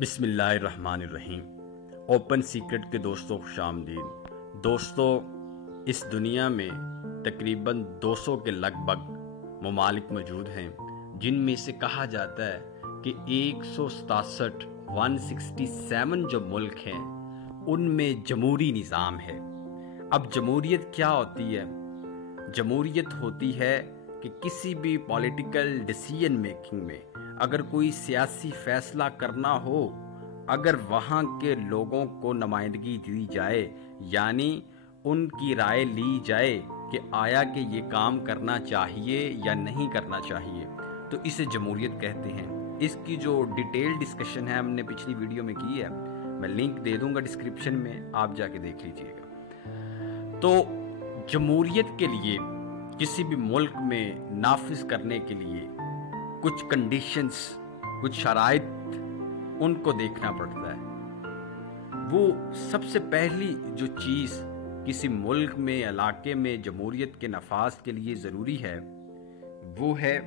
بسم اللہ الرحمن الرحیم۔ اوپن سیکرٹ کے دوستوں خوش آمدید۔ دوستوں، اس دنیا میں تقریباً 200 کے لگ بھگ ممالک موجود ہیں جن میں سے کہا جاتا ہے کہ 167 جو ملک ہیں ان میں جمہوری نظام ہے۔ اب جمہوریت کیا ہوتی ہے؟ جمہوریت ہوتی ہے کہ کسی بھی پولیٹیکل ڈیسیژن میکنگ میں اگر کوئی سیاسی فیصلہ کرنا ہو، اگر وہاں کے لوگوں کو نمائندگی دی جائے، یعنی ان کی رائے لی جائے کہ آیا کہ یہ کام کرنا چاہیے یا نہیں کرنا چاہیے، تو اسے جمہوریت کہتے ہیں۔ اس کی جو ڈیٹیل ڈسکشن ہے ہم نے پچھلی ویڈیو میں کی ہے، میں لنک دے دوں گا ڈسکرپشن میں، آپ جا کے دیکھ لیجئے گا۔ تو جمہوریت کے لیے کسی بھی ملک میں نافذ کرنے کے لیے کچھ کنڈیشنز، کچھ شرائط ان کو دیکھنا پڑتا ہے۔ وہ سب سے پہلی جو چیز کسی ملک میں، علاقے میں جمہوریت کے نفاذ کے لیے ضروری ہے وہ ہے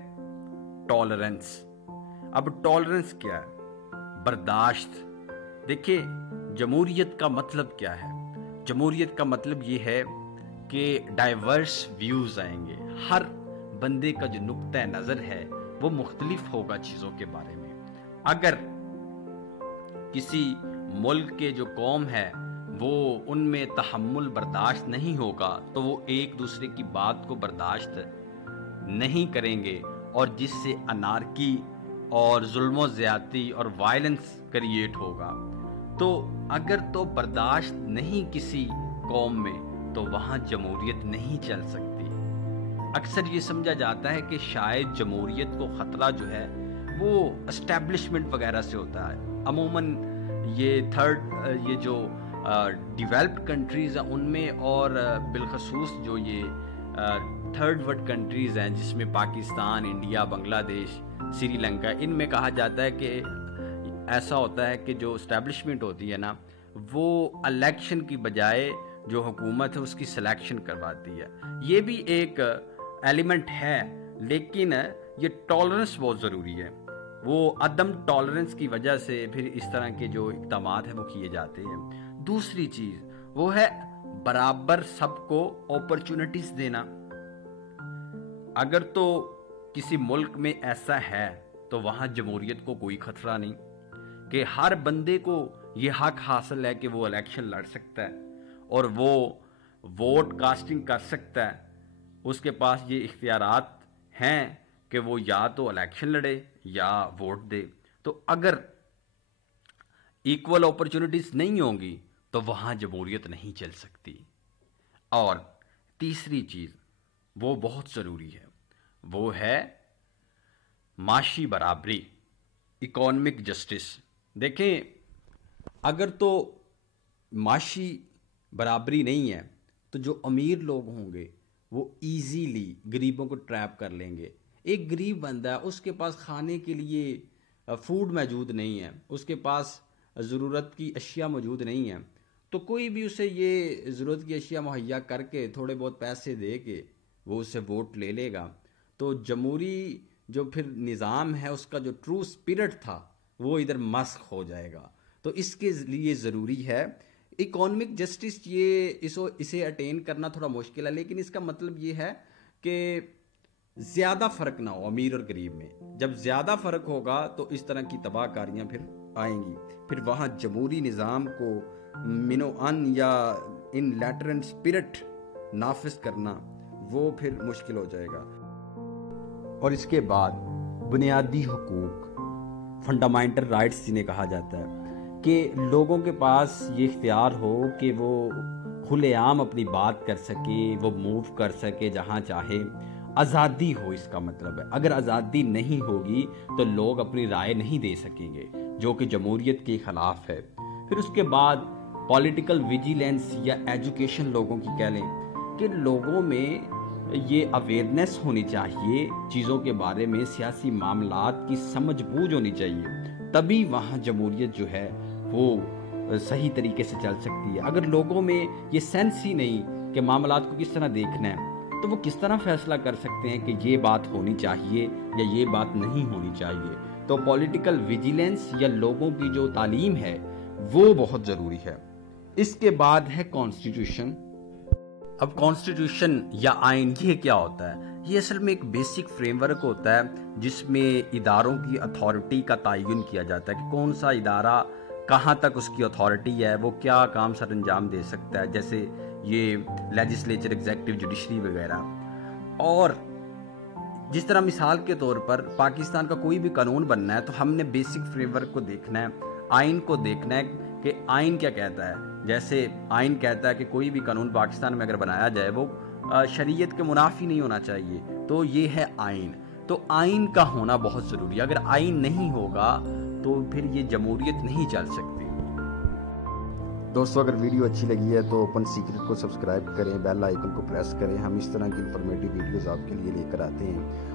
ٹالرنس۔ اب ٹالرنس کیا ہے؟ برداشت۔ دیکھیں، جمہوریت کا مطلب کیا ہے؟ جمہوریت کا مطلب یہ ہے کہ ڈائیورس ویوز آئیں گے، ہر بندے کا جو نقطہ نظر ہے وہ مختلف ہوگا چیزوں کے بارے میں۔ اگر کسی ملک کے جو قوم ہے وہ ان میں تحمل برداشت نہیں ہوگا تو وہ ایک دوسرے کی بات کو برداشت نہیں کریں گے، اور جس سے انارکی اور ظلم و زیادتی اور وائلنس کریٹ ہوگا۔ تو اگر تو برداشت نہیں کسی قوم میں تو وہاں جمہوریت نہیں چل سکتی۔ اکثر یہ سمجھا جاتا ہے کہ شاید جمہوریت کو خطرہ جو ہے وہ اسٹیبلشمنٹ وغیرہ سے ہوتا ہے۔ عموماً یہ جو ڈیولپڈ کنٹریز ہیں ان میں، اور بالخصوص جو یہ تھرڈ ورلڈ کنٹریز ہیں جس میں پاکستان، انڈیا، بنگلہ دیش، سری لنکا، ان میں کہا جاتا ہے کہ ایسا ہوتا ہے کہ جو اسٹیبلشمنٹ ہوتی ہے نا، وہ الیکشن کی بجائے جو حکومت ہے اس کی سلیکشن کرواتی ہے۔ یہ بھی ایک ایلیمنٹ ہے، لیکن یہ ٹالرنس بہت ضروری ہے۔ وہ عدم ٹالرنس کی وجہ سے پھر اس طرح کے جو اقدامات ہیں وہ کیے جاتے ہیں۔ دوسری چیز وہ ہے برابر سب کو اپرچونٹیز دینا۔ اگر تو کسی ملک میں ایسا ہے تو وہاں جمہوریت کو کوئی خطرہ نہیں کہ ہر بندے کو یہ حق حاصل ہے کہ وہ الیکشن لڑ سکتا ہے اور وہ ووٹ کاسٹنگ کر سکتا ہے۔ اس کے پاس یہ اختیارات ہیں کہ وہ یا تو الیکشن لڑے یا ووٹ دے۔ تو اگر ایکول اپرچونٹیز نہیں ہوں گی تو وہاں جمہوریت نہیں چل سکتی۔ اور تیسری چیز وہ بہت ضروری ہے، وہ ہے معاشی برابری، اکانومک جسٹس۔ دیکھیں، اگر تو معاشی برابری نہیں ہے تو جو امیر لوگ ہوں گے وہ ایزیلی غریبوں کو ٹریپ کر لیں گے۔ ایک غریب بندہ ہے، اس کے پاس کھانے کے لیے فوڈ موجود نہیں ہے، اس کے پاس ضرورت کی اشیاء موجود نہیں ہیں، تو کوئی بھی اسے یہ ضرورت کی اشیاء مہیا کر کے تھوڑے بہت پیسے دے کے وہ اسے ووٹ لے لے گا۔ تو جمہوری جو پھر نظام ہے اس کا جو ٹرو اسپرٹ تھا وہ ادھر مسخ ہو جائے گا۔ تو اس کے لیے ضروری ہے اکانومک جسٹس۔ اسے اٹین کرنا تھوڑا مشکل ہے، لیکن اس کا مطلب یہ ہے کہ زیادہ فرق نہ ہو امیر اور غریب میں۔ جب زیادہ فرق ہوگا تو اس طرح کی تباہ کاریاں پھر آئیں گی، پھر وہاں جمہوری نظام کو منو ان یا ان لیٹر اینڈ اسپرٹ نافذ کرنا وہ پھر مشکل ہو جائے گا۔ اور اس کے بعد بنیادی حقوق، فنڈامنٹل رائٹس جنہیں کہا جاتا ہے، کہ لوگوں کے پاس یہ اختیار ہو کہ وہ کھلے عام اپنی بات کر سکے، وہ موو کر سکے جہاں چاہے، آزادی ہو۔ اس کا مطلب ہے اگر آزادی نہیں ہوگی تو لوگ اپنی رائے نہیں دے سکیں گے، جو کہ جمہوریت کے خلاف ہے۔ پھر اس کے بعد پولیٹیکل ویجیلنس یا ایجوکیشن لوگوں کی کہہ لیں کہ لوگوں میں یہ اویئرنیس ہونی چاہیے، چیزوں کے بارے میں سیاسی معاملات کی سمجھ بوجھ ہونی چاہیے، تبھی وہاں جمہوریت جو ہے وہ صحیح طریقے سے چل سکتی ہے۔ اگر لوگوں میں یہ سینس ہی نہیں کہ معاملات کو کس طرح دیکھنا ہے تو وہ کس طرح فیصلہ کر سکتے ہیں کہ یہ بات ہونی چاہیے یا یہ بات نہیں ہونی چاہیے؟ تو پولیٹیکل ویجیلنس یا لوگوں کی جو تعلیم ہے وہ بہت ضروری ہے۔ اس کے بعد ہے کانسٹیٹیوشن۔ اب کانسٹیٹیوشن یا آئین یہ کیا ہوتا ہے؟ یہ اصل میں ایک بیسک فریم ورک ہوتا ہے جس میں اداروں کی اتھارٹی کا تعین کیا جاتا ہے کہ کون سا ادارہ کہاں تک اس کی اتھارٹی ہے، وہ کیا کام سر انجام دے سکتا ہے، جیسے یہ لیجسلیچر، ایگزیکٹو، جوڈیشری وغیرہ۔ اور جس طرح مثال کے طور پر پاکستان کا کوئی بھی قانون بننا ہے تو ہم نے بیسک فریم ورک کو دیکھنا ہے، آئین کو دیکھنا ہے کہ آئین کیا کہتا ہے۔ جیسے آئین کہتا ہے کہ کوئی بھی قانون پاکستان میں اگر بنایا جائے وہ شریعت کے منافی نہیں ہونا چاہیے، تو یہ ہے آئین۔ تو آئین کا ہونا بہت ضروری ہے۔ اگر آئین نہیں ہوگا تو پھر یہ جمہوریت نہیں چل سکتی۔ دوستو، اگر ویڈیو اچھی لگی ہے تو اوپن سیکرٹ کو سبسکرائب کریں، بیل آئیکن کو پریس کریں۔ ہم اس طرح کی انفارمیٹیو ویڈیوز آپ کے لیے لے کر آتے ہیں۔